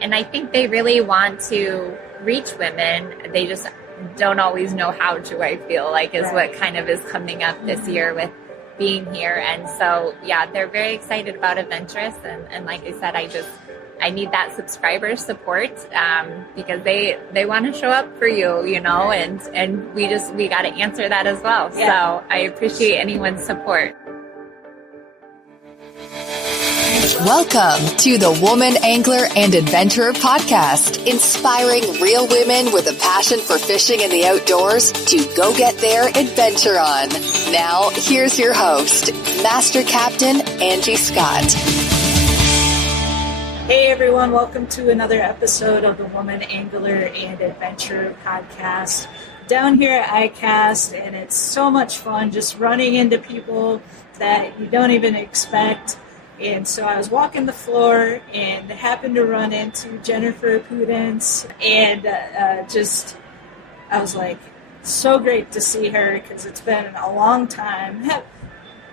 And I think they really want to reach women. They just don't always know how to, I feel like, is what kind of is coming up this year with being here. And so, yeah, they're very excited about Adventurous. And like I said, I need that subscriber support because they want to show up for you, you know, and we got to answer that as well. Yeah. So I appreciate anyone's support. Welcome to the Woman Angler and Adventurer podcast, inspiring real women with a passion for fishing in the outdoors to go get their adventure on. Now, here's your host, Master Captain Angie Scott. Hey everyone, welcome to another episode of the Woman Angler and Adventurer podcast. Down here at ICAST, and it's so much fun just running into people that you don't even expect. And so I was walking the floor and happened to run into Jennifer Pudenz, and I was like, so great to see her because it's been a long time.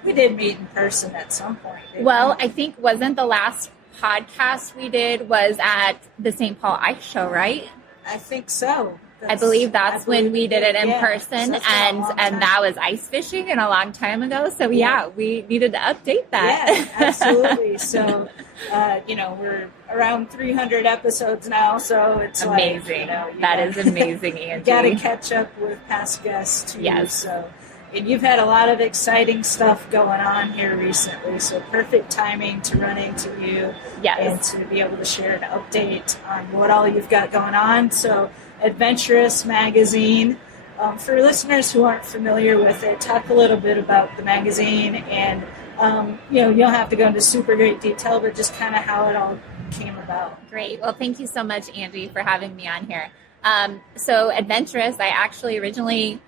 We did meet in person at some point. Well, I think wasn't the last podcast we did was at the St. Paul Ice Show, right? I think so. I believe that's when we did it in person, and that was ice fishing and a long time ago. So yeah, we needed to update that. Yeah, absolutely. So, we're around 300 episodes now, so it's amazing. That is amazing, Angie. Got to catch up with past guests too. Yes. So, and you've had a lot of exciting stuff going on here recently, so perfect timing to run into you. Yes. And to be able to share an update on what all you've got going on. So, Adventurous magazine. For listeners who aren't familiar with it, talk a little bit about the magazine, and you don't have to go into super great detail, but just kind of how it all came about. Great. Well, thank you so much, Angie, for having me on here. So Adventurous, I actually originally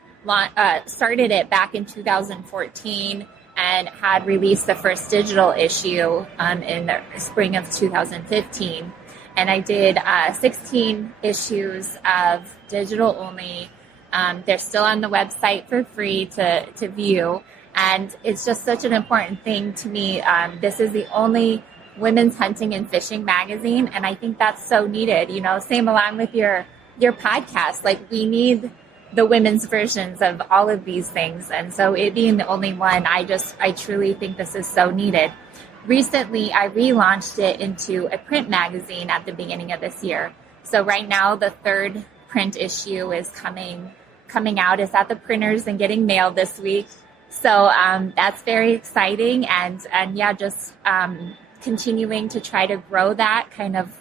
started it back in 2014 and had released the first digital issue in the spring of 2015. And I did 16 issues of digital only. They're still on the website for free to view. And it's just such an important thing to me. This is the only women's hunting and fishing magazine. And I think that's so needed. Same along with your podcast. Like, we need the women's versions of all of these things. And so it being the only one, I truly think this is so needed. Recently, I relaunched it into a print magazine at the beginning of this year. So right now, the third print issue is coming out. It's at the printers and getting mailed this week. So that's very exciting. And just continuing to try to grow that kind of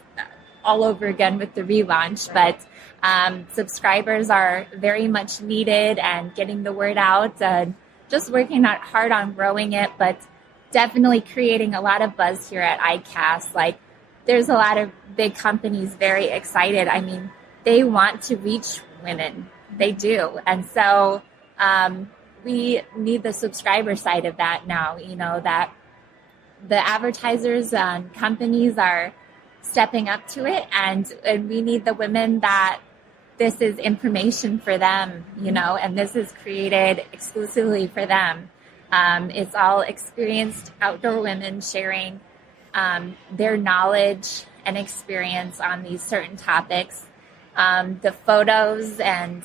all over again with the relaunch. But subscribers are very much needed, and getting the word out, and just working hard on growing it. But definitely creating a lot of buzz here at ICAST. Like, there's a lot of big companies very excited. I mean, they want to reach women. They do. And so we need the subscriber side of that now, that the advertisers and companies are stepping up to it, and we need the women that this is information for them, and this is created exclusively for them. It's all experienced outdoor women sharing their knowledge and experience on these certain topics. The photos and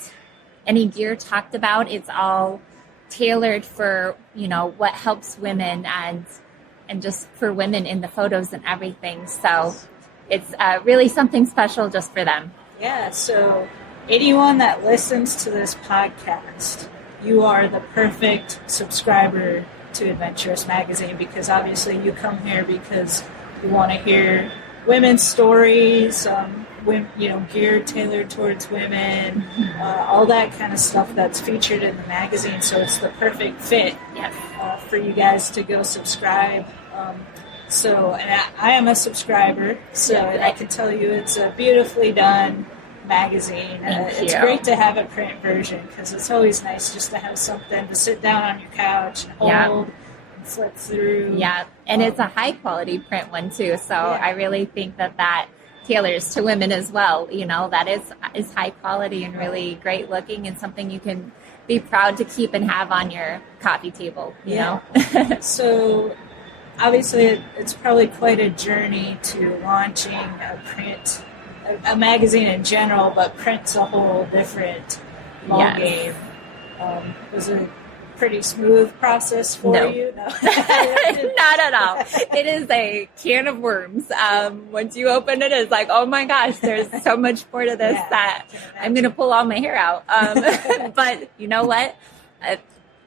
any gear talked about, it's all tailored for, what helps women and just for women in the photos and everything. So it's really something special just for them. Yeah, so anyone that listens to this podcast, you are the perfect subscriber to Adventurous Magazine, because obviously you come here because you want to hear women's stories, gear tailored towards women, all that kind of stuff that's featured in the magazine. So it's the perfect fit for you guys to go subscribe. And I am a subscriber, so I can tell you it's a beautifully done magazine. It's great to have a print version, because it's always nice just to have something to sit down on your couch and hold and flip through. Yeah, and it's a high quality print one too, so I really think that tailors to women as well. That is high quality and really great looking, and something you can be proud to keep and have on your coffee table, you know? So obviously it's probably quite a journey to launching a magazine in general, but print's a whole different ballgame. Was it a pretty smooth process for you? No. Not at all. It is a can of worms. Once you open it, it's like, oh my gosh, there's so much more to this that I'm going to pull all my hair out. But you know what?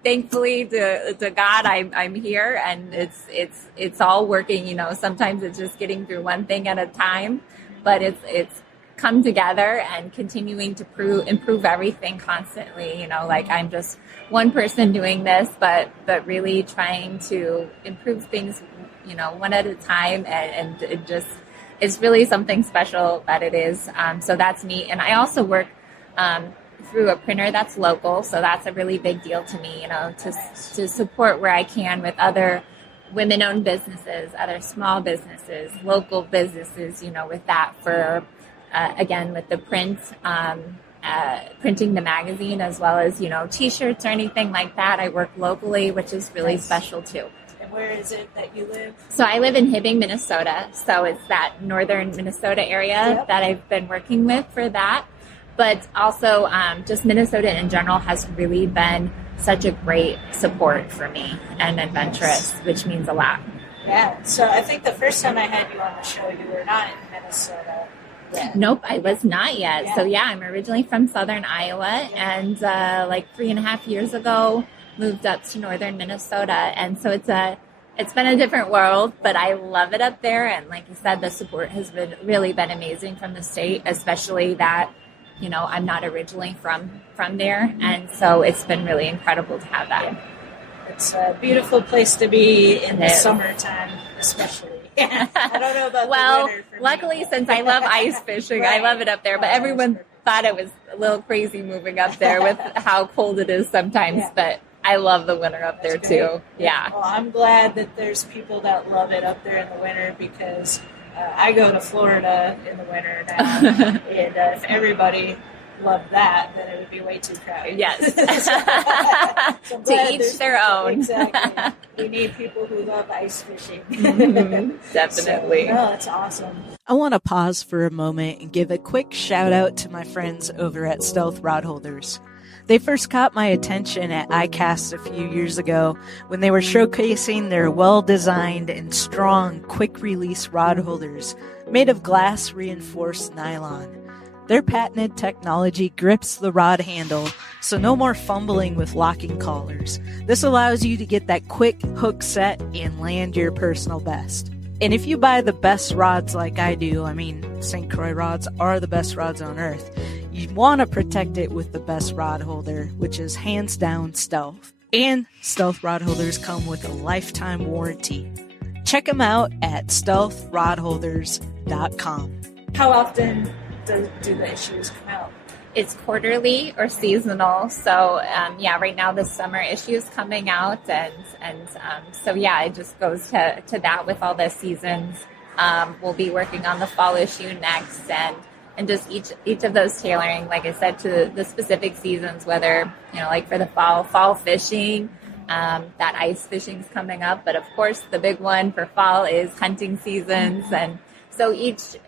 Thankfully to God, I'm here, and it's all working. You know, sometimes it's just getting through one thing at a time, but it's come together and continuing to improve everything constantly. You know, like I'm just one person doing this, but really trying to improve things, you know, one at a time, and it just it's really something special that it is. So that's neat, and I also work through a printer that's local, so that's a really big deal to me. You know, to support where I can with other women-owned businesses, other small businesses, local businesses. You know, with that for again with the print. Printing the magazine, as well as, you know, T-shirts or anything like that. I work locally, which is really special too. And where is it that you live? So I live in Hibbing, Minnesota. So it's that northern Minnesota area that I've been working with for that. But also just Minnesota in general has really been such a great support for me and Adventurous, which means a lot. Yeah. So I think the first time I had you on the show, you were not in Minnesota. Yeah. Nope, I was not yet. Yeah. So yeah, I'm originally from southern Iowa, and like 3.5 years ago, moved up to northern Minnesota. And so it's been a different world, but I love it up there. And like you said, the support has really been amazing from the state, especially that, you know, I'm not originally from there. And so it's been really incredible to have that. Yeah. It's a beautiful place to be in the summertime, especially. I don't know about the winter for luckily, me, since I love ice fishing, I love it up there. But everyone thought it was a little crazy moving up there with how cold it is sometimes. Yeah. But I love the winter up there too. Yeah. Well, I'm glad that there's people that love it up there in the winter, because I go to Florida in the winter now, and if everybody loved that, then it would be way too crowded. Yes. So to each their own. Exactly. We need people who love ice fishing. Definitely. So, that's awesome. I want to pause for a moment and give a quick shout out to my friends over at Stealth Rod Holders. They first caught my attention at ICAST a few years ago when they were showcasing their well-designed and strong quick-release rod holders made of glass-reinforced nylon. Their patented technology grips the rod handle, so no more fumbling with locking collars. This allows you to get that quick hook set and land your personal best. And if you buy the best rods like I do, I mean, St. Croix rods are the best rods on earth, you want to protect it with the best rod holder, which is hands down Stealth. And Stealth rod holders come with a lifetime warranty. Check them out at stealthrodholders.com. How often do the issues come out? It's quarterly or seasonal. So right now the summer issue is coming out, and so yeah, it just goes to that with all the seasons. We'll be working on the fall issue next, and just each of those tailoring, like I said, to the specific seasons. Whether, you know, like for the fall fishing, that ice fishing's coming up, but of course the big one for fall is hunting seasons, and so each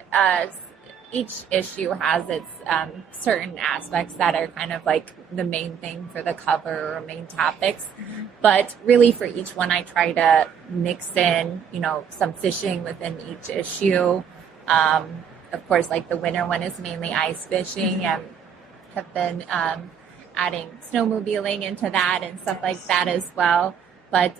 issue has its certain aspects that are kind of like the main thing for the cover or main topics. But really for each one, I try to mix in, you know, some fishing within each issue. Of course, like the winter one is mainly ice fishing, and have been adding snowmobiling into that and stuff like that as well. But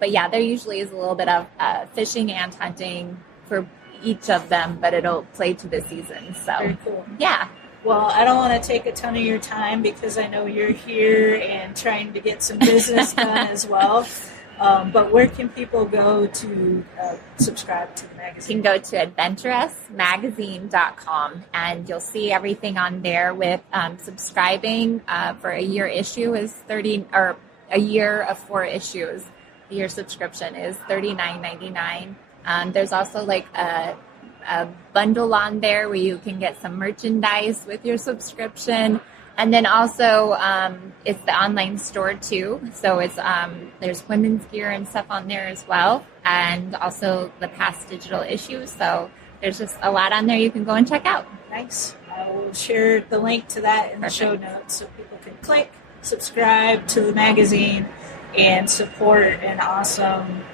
yeah, there usually is a little bit of fishing and hunting for each of them, but it'll play to the season. So very cool. Yeah. Well, I don't want to take a ton of your time because I know you're here and trying to get some business done as well. But where can people go to subscribe to the magazine? You can go to adventurousmagazine.com, and you'll see everything on there. With subscribing for a year issue is $30, or a year of 4 issues. The year subscription is $39.99. There's also like a bundle on there where you can get some merchandise with your subscription. And then also it's the online store too. So it's there's women's gear and stuff on there as well. and also the past digital issues. So there's just a lot on there you can go and check out. Nice. I will share the link to that in the show notes so people can click, subscribe to the magazine, and support an awesome,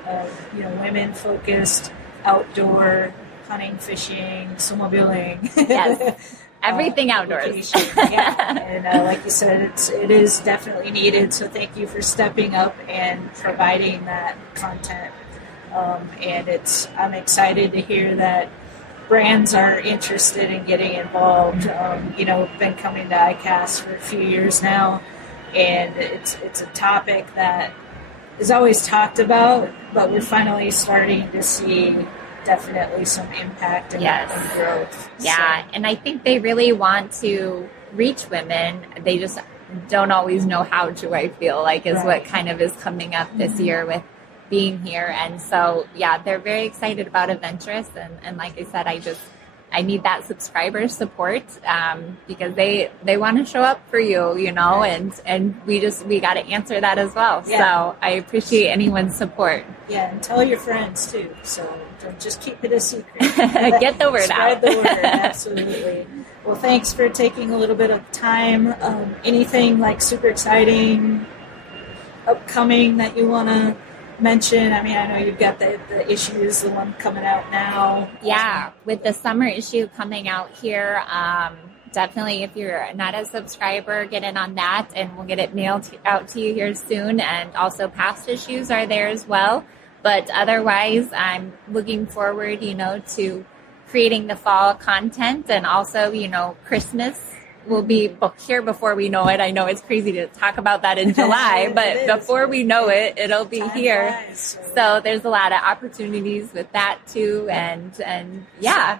women-focused outdoor hunting, fishing, snowmobiling. Yes. Everything outdoors. Yeah, and like you said, it is definitely needed. So thank you for stepping up and providing that content. And I'm excited to hear that brands are interested in getting involved. Been coming to ICAST for a few years now, and it's a topic that is always talked about, but we're finally starting to see definitely some impact and growth. Yeah, and I think they really want to reach women. They just don't always know how to, I feel like, is what kind of is coming up this year with being here. And so, they're very excited about Adventurous. And like I said, I need that subscriber support because they want to show up for you, and we got to answer that as well. Yeah. So I appreciate anyone's support. Yeah, and tell your friends too. So don't just keep it a secret. Get the word out. Spread the word, absolutely. Well, thanks for taking a little bit of time. Anything like super exciting, upcoming that you want to mention? I mean, I know you've got the issues, the one coming out now. Yeah, with the summer issue coming out here, definitely if you're not a subscriber, get in on that, and we'll get it mailed out to you here soon. And also past issues are there as well. But otherwise, I'm looking forward, to creating the fall content, and also, Christmas will be here before we know it. I know it's crazy to talk about that in July, but before we know it, it'll be here. So there's a lot of opportunities with that too. And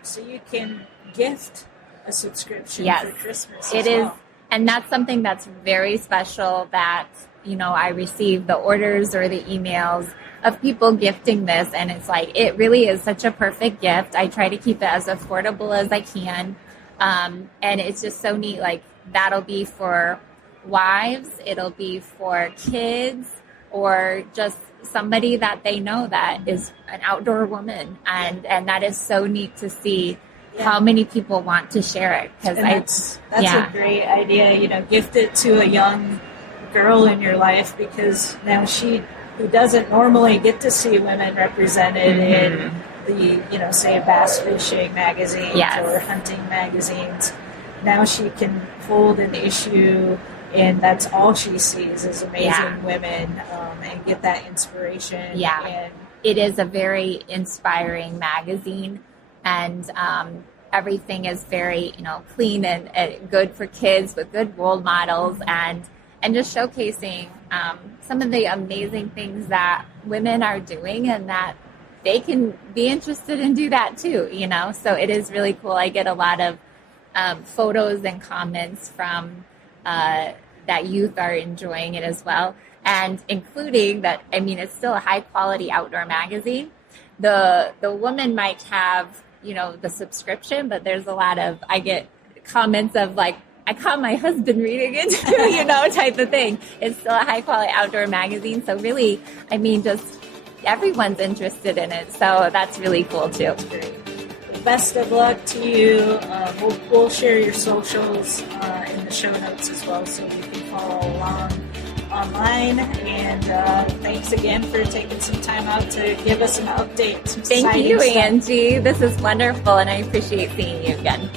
So you can gift a subscription for Christmas. It is. And that's something that's very special that, I receive the orders or the emails of people gifting this. And it's like, it really is such a perfect gift. I try to keep it as affordable as I can. And it's just so neat. Like, that'll be for wives, it'll be for kids, or just somebody that they know that is an outdoor woman. And that is so neat to see how many people want to share it. That's a great idea. Gift it to a young girl in your life, because now who doesn't normally get to see women represented in the, say, bass fishing magazines or hunting magazines. Now she can hold an issue, and that's all she sees is amazing women, and get that inspiration. Yeah, and it is a very inspiring magazine, and everything is very, clean and good for kids with good role models, and just showcasing some of the amazing things that women are doing, and that they can be interested and do that too, So it is really cool. I get a lot of photos and comments from that youth are enjoying it as well. And including that, it's still a high quality outdoor magazine. The woman might have, the subscription, but there's a lot of, I get comments of like, I caught my husband reading it too, type of thing. It's still a high quality outdoor magazine. So really, just everyone's interested in it. So that's really cool too. Best of luck to you. We'll share your socials in the show notes as well, so you can follow along online. And thanks again for taking some time out to give us an update. Thank you, Angie. This is wonderful, and I appreciate seeing you again.